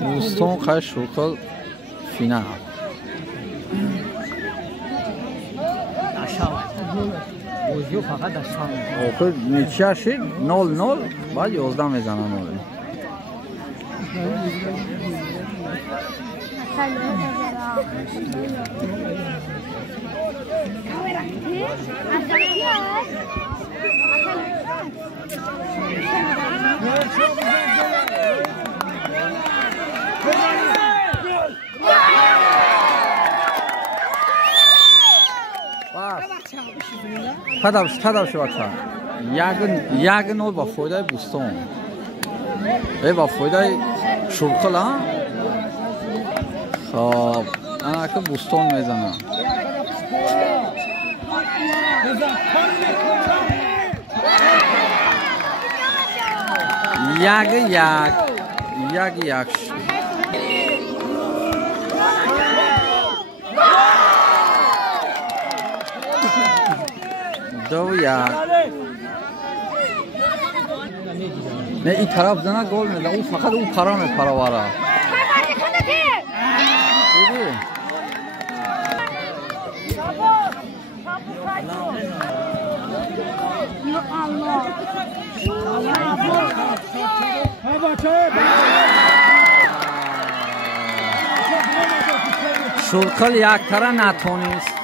بوستون قش شوکال فینال آخر نیچه شد 0-0 بعد 11 میزنن تدابش بچه یک نول با فایده بوستون با فایده شرکل ها خب انا که بوستون میزنم یک دو یک نه این طرف زنه گل میده اون فقط اون پرا میپرواره دیدی شرکل یک طرح نتونیست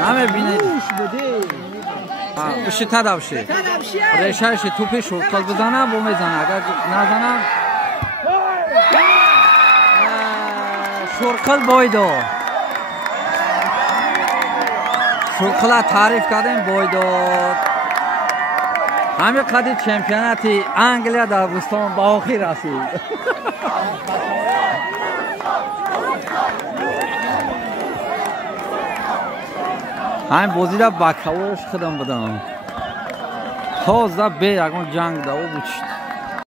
همه بینید بشه تدابشه ریشهش توپی شرکل بزنه بو میزنه اگر نزنه شرکل بایدو شرکل تعریف کردیم بایدو همه قدر چمپیونات انگلیا در بوستون با آخر رسید همین بازی را با کورش خودم بدم تازه به یکون جنگ دا او بود